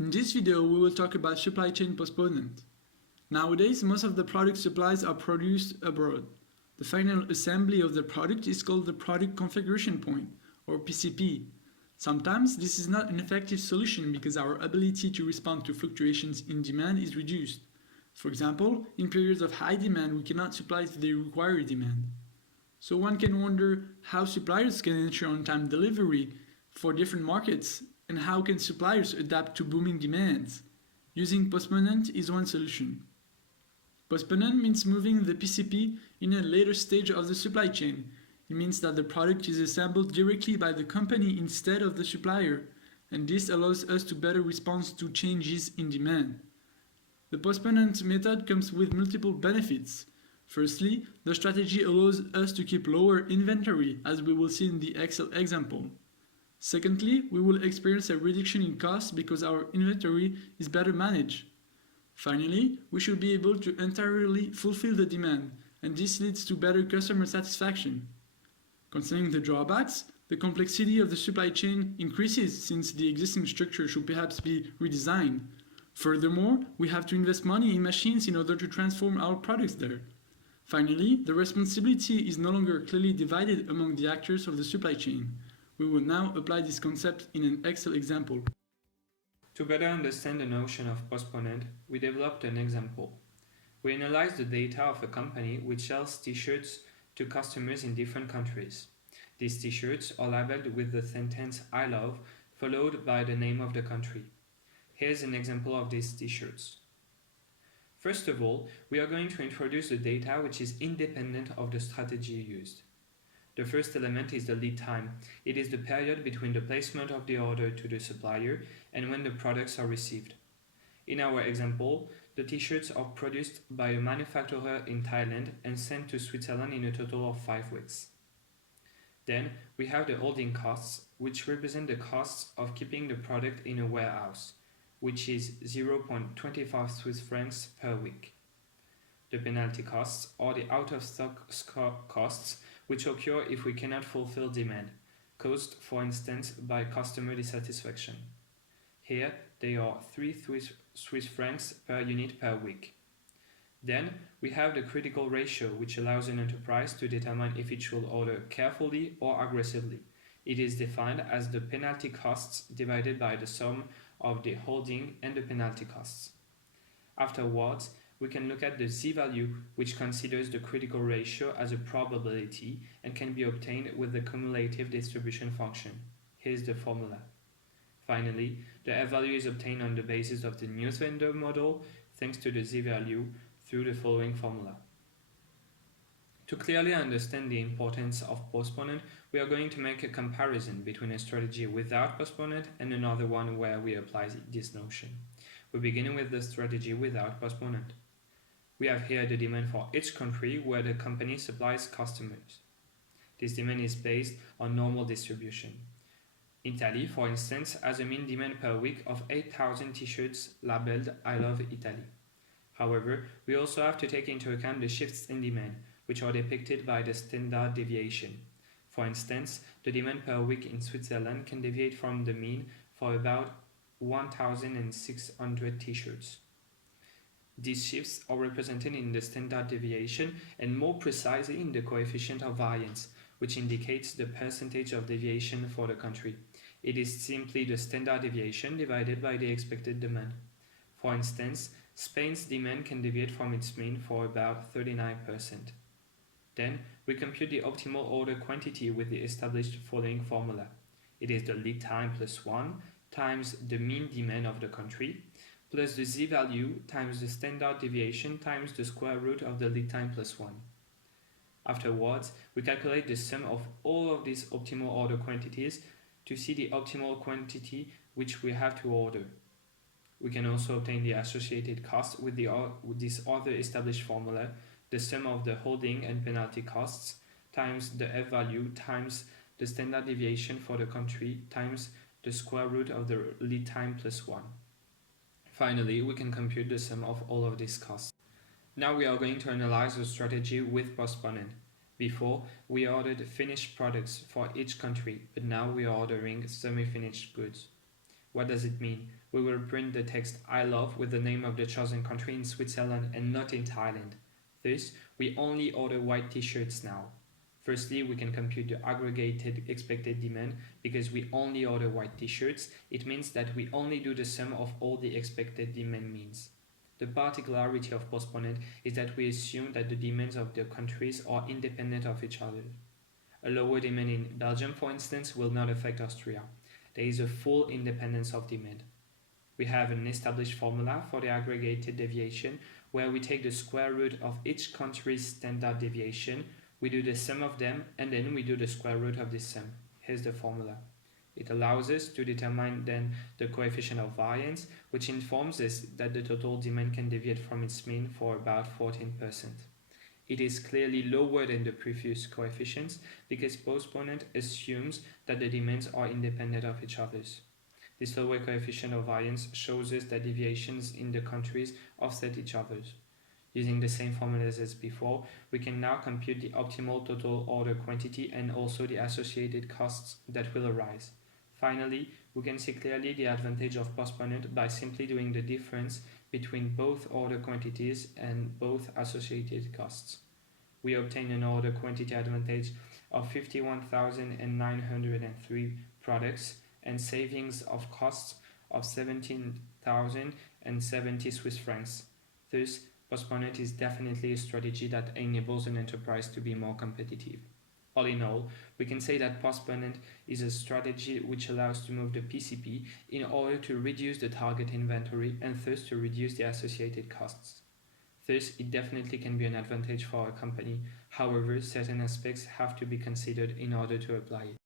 In this video, we will talk about supply chain postponement. Nowadays, most of the product supplies are produced abroad. The final assembly of the product is called the product configuration point, or PCP. Sometimes this is not an effective solution because our ability to respond to fluctuations in demand is reduced. For example, in periods of high demand, we cannot supply to the required demand. So one can wonder how suppliers can ensure on-time delivery for different markets, and how can suppliers adapt to booming demands? Using postponement is one solution. Postponement means moving the PCP in a later stage of the supply chain. It means that the product is assembled directly by the company instead of the supplier, and this allows us to better respond to changes in demand. The postponement method comes with multiple benefits. Firstly, the strategy allows us to keep lower inventory, as we will see in the Excel example. Secondly, we will experience a reduction in costs because our inventory is better managed. Finally, we should be able to entirely fulfill the demand, and this leads to better customer satisfaction. Concerning the drawbacks, the complexity of the supply chain increases since the existing structure should perhaps be redesigned. Furthermore, we have to invest money in machines in order to transform our products there. Finally, the responsibility is no longer clearly divided among the actors of the supply chain. We will now apply this concept in an Excel example. To better understand the notion of postponement, we developed an example. We analyzed the data of a company which sells t-shirts to customers in different countries. These t-shirts are labeled with the sentence "I love" followed by the name of the country. Here's an example of these t-shirts. First of all, we are going to introduce the data which is independent of the strategy used. The first element is the lead time. It is the period between the placement of the order to the supplier and when the products are received. In our example, the t-shirts are produced by a manufacturer in Thailand and sent to Switzerland in a total of 5 weeks. Then we have the holding costs, which represent the costs of keeping the product in a warehouse, which is 0.25 Swiss francs per week. The penalty costs are the out-of-stock costs which occur if we cannot fulfill demand, caused, for instance, by customer dissatisfaction. Here, they are 3 Swiss francs per unit per week. Then, we have the critical ratio, which allows an enterprise to determine if it should order carefully or aggressively. It is defined as the penalty costs divided by the sum of the holding and the penalty costs. Afterwards, we can look at the z-value, which considers the critical ratio as a probability and can be obtained with the cumulative distribution function. Here's the formula. Finally, the f-value is obtained on the basis of the news vendor model thanks to the z-value through the following formula. To clearly understand the importance of postponement, we are going to make a comparison between a strategy without postponement and another one where we apply this notion. We begin with the strategy without postponement. We have here the demand for each country where the company supplies customers. This demand is based on normal distribution. Italy, for instance, has a mean demand per week of 8,000 t-shirts labeled "I love Italy." However, we also have to take into account the shifts in demand, which are depicted by the standard deviation. For instance, the demand per week in Switzerland can deviate from the mean for about 1,600 t-shirts. These shifts are represented in the standard deviation and more precisely in the coefficient of variance, which indicates the percentage of deviation for the country. It is simply the standard deviation divided by the expected demand. For instance, Spain's demand can deviate from its mean for about 39%. Then, we compute the optimal order quantity with the established following formula. It is the lead time plus 1 times the mean demand of the country, plus the z-value times the standard deviation times the square root of the lead time plus 1. Afterwards, we calculate the sum of all of these optimal order quantities to see the optimal quantity which we have to order. We can also obtain the associated cost with this other established formula, the sum of the holding and penalty costs times the f-value times the standard deviation for the country times the square root of the lead time plus 1. Finally, we can compute the sum of all of these costs. Now we are going to analyze the strategy with postponement. Before, we ordered finished products for each country, but now we are ordering semi-finished goods. What does it mean? We will print the text I love with the name of the chosen country in Switzerland and not in Thailand. Thus, we only order white t-shirts now. Firstly, we can compute the aggregated expected demand because we only order white t-shirts. It means that we only do the sum of all the expected demand means. The particularity of Postponement is that we assume that the demands of the countries are independent of each other. A lower demand in Belgium, for instance, will not affect Austria. There is a full independence of demand. We have an established formula for the aggregated deviation where we take the square root of each country's standard deviation, we do the sum of them, and then we do the square root of this sum. Here's the formula. It allows us to determine then the coefficient of variance, which informs us that the total demand can deviate from its mean for about 14%. It is clearly lower than the previous coefficients because Postponement assumes that the demands are independent of each other. This lower coefficient of variance shows us that deviations in the countries offset each other. Using the same formulas as before, we can now compute the optimal total order quantity and also the associated costs that will arise. Finally, we can see clearly the advantage of Postponement by simply doing the difference between both order quantities and both associated costs. We obtain an order quantity advantage of 51,903 products and savings of costs of 17,070 Swiss francs. Thus, Postponement is definitely a strategy that enables an enterprise to be more competitive. All in all, we can say that Postponement is a strategy which allows to move the PCP in order to reduce the target inventory and thus to reduce the associated costs. Thus, it definitely can be an advantage for a company. However, certain aspects have to be considered in order to apply it.